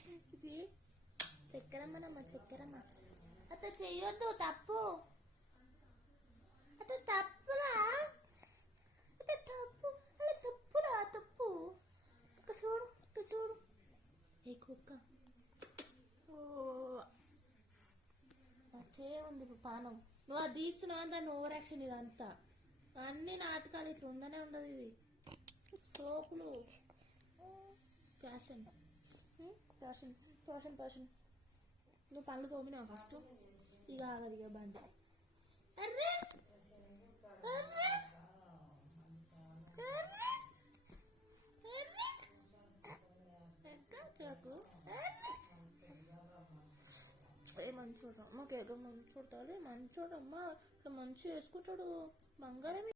నీకు ఇది చక్కెరమ్మనమ్మ చక్కెరమ్మ అత చెయ్యొద్దు తప్పు అత తప్పురా అత తప్పు అలా తప్పురా తప్పు ఇక చూడు ఇక చూడు ఏ కుక్క అసే ఉంది ఇప్పుడు పానం నువ్వు అది తీస్తున్నావు దాన్ని ఓవర్ యాక్షన్ ఇదంతా అన్ని నాటకాలు ఇట్లా ఉండనే ఉండదు ఇది సోపులు ఫ్యాషన్ ఫ్యాషన్ ఫ్యాషన్ ఫ్యాషన్ నువ్వు పళ్ళు తోమినావు ఫస్ట్ ఇక ఆగదు ఇక బండి అర్రే అర్రే చాకు ఏ మంచోడు మాకేదో మంచోటాలి మంచోడమ్మా ఇట్లా మంచి వేసుకుంటాడు బంగారం